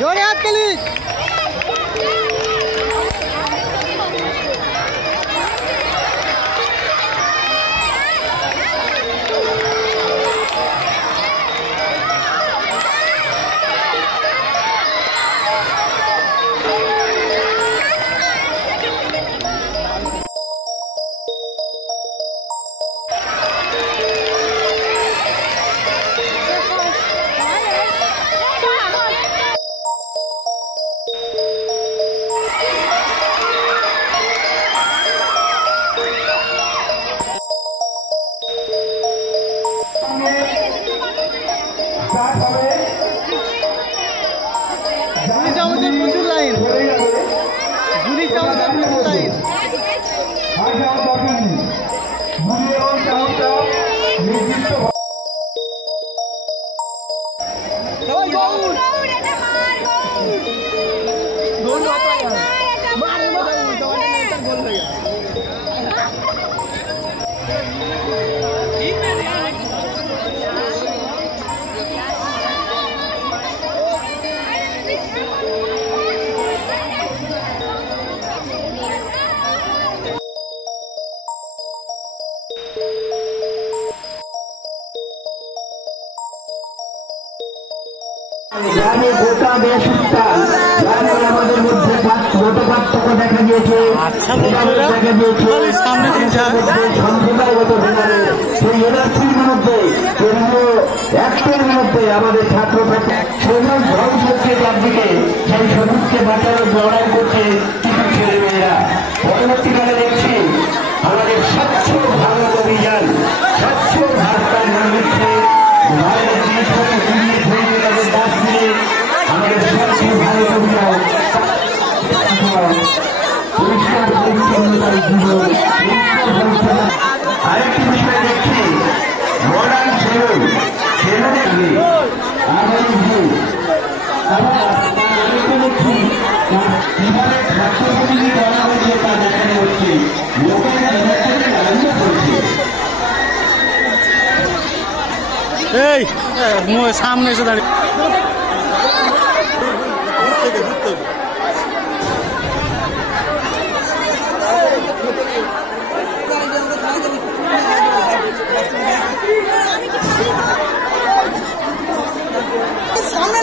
जोरे हाथ के लिए প্রচুর লাইন গুলি চামচের প্রচুর লাইন গ্রামে গোটা বেশিস্তান গ্রামে আমাদের মধ্যে ছোট পার্থক্য দেখা দিয়েছে সম্প্রদায়গত ভেঙে সেই এনার্জির বিরুদ্ধে কেন্দ্রীয় অ্যাক্টের বিরুদ্ধে আমাদের ছাত্রছাত্রী সবুজ ধ্বংসকে চারদিকে সেই সবুজকে বাঁচানোর লড়াই করছে কিছু ছেলেমেয়েরা। পরবর্তীকালে দেখছি আমাদের স্বচ্ছ ভারত অভিযান স্বচ্ছ ভারতের নামে আমাদের স্বচ্ছ ভারত অভিযান পরিষ্কার পরিচ্ছন্নতার জীবন। আরেকটি বিষয় দেখছি মডার্ন সেলুন সেলুনের কিভাবে ছাত্রগুলি করা হয়েছে তা দেখানো হচ্ছে। লোকেরা আনন্দ করছে। এই সামনে এসে দাঁড়িয়ে সামনে